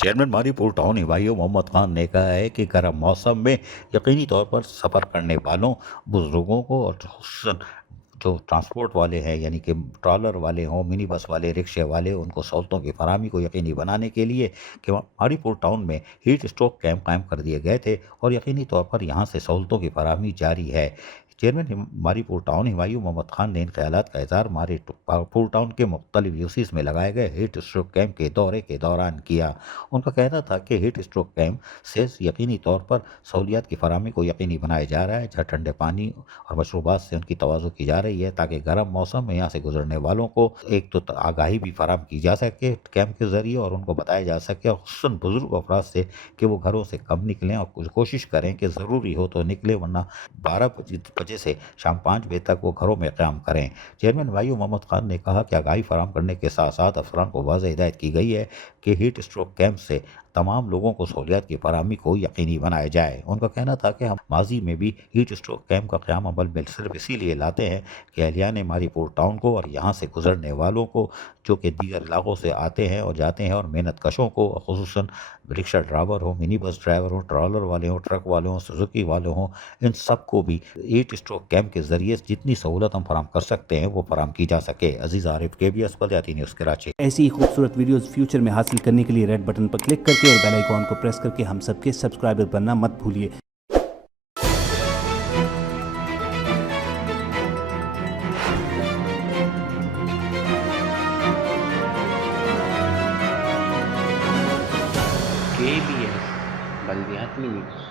Chairman Mauripur town Humayun Mohammad Khan ने कहा है कि गर्म मौसम में यकीनी तौर पर सफ़र करने वालों, बुजुर्गों को और खुसूसन जो ट्रांसपोर्ट वाले हैं यानी कि ट्रॉलर वाले हों, मिनी बस वाले, रिक्शे वाले, उनको सहूलतों की फराहमी को यकीनी बनाने के लिए कि मारीपुर टाउन में हीट स्ट्रोक कैंप कायम कर दिए गए थे और यकीनी तौर पर यहाँ से सहूलतों की फराहमी जारी है। चेयरमैन मारीपुर टाउन हिमायू मोहम्मद खान ने इन ख्यालात का इज़हार मारीपुर टाउन के मुख्तलिफ यूसीस में लगाए गए हीट स्ट्रोक कैंप के दौरे के दौरान किया। उनका कहना था कि हीट स्ट्रोक कैंप से यकीनी तौर पर सहूलियात की फराहमी को यकीनी बनाया जा रहा है, जहाँ ठंडे पानी और मशरूबात से उनकी तवाज़ुन की जा रही है ताकि गर्म मौसम में यहाँ से गुजरने वालों को एक तो आगाही भी फराहम की जा सके कैंप के ज़रिए और उनको बताया जा सके, और खुसूसन बुजुर्ग अफराद से कि वो घरों से कम निकलें और कुछ कोशिश करें कि ज़रूरी हो तो निकले, वरना 12 बजे से शाम 5 बजे तक वो घरों में क़याम करें। चेयरमैन हिमायू मोहम्मद खान ने कहा कि आगाही फराहम करने के साथ साथ अफसरान को वाज़ेह हिदायत की गई है कि हीट स्ट्रोक कैंप से तमाम लोगों को सहूलियात की फराहमी को यकीनी बनाया जाए। उनका कहना था कि हम माजी में भी हीट स्ट्रोक कैंप का क़याम अमल में सिर्फ इसीलिए लाते हैं कि अहलियान मारीपुर टाउन को और यहाँ से गुजरने वालों को, जो कि दीगर इलाकों से आते हैं और जाते हैं, और मेहनत कशों को, खुसूसन रिक्शा ड्राइवर हो, मिनी बस ड्राइवर हो, ट्रॉलर वाले हों, ट्रक वाले हों, सुजुकी वाले हों, इन सब को भी हीट स्ट्रोक कैंप के ज़रिए जितनी सहूलत हम फराम कर सकते हैं वो फराम की जा सके। अजीज़ आरिफ, KBS बलदियाती न्यूज़ कराची। ऐसी ही खूबसूरत वीडियोस फ्यूचर में हासिल करने के लिए रेड बटन पर क्लिक करके और बेल आइकॉन को प्रेस करके हम सबके सब्सक्राइबर बनना मत भूलिए। KBS बलदियाती न्यूज़।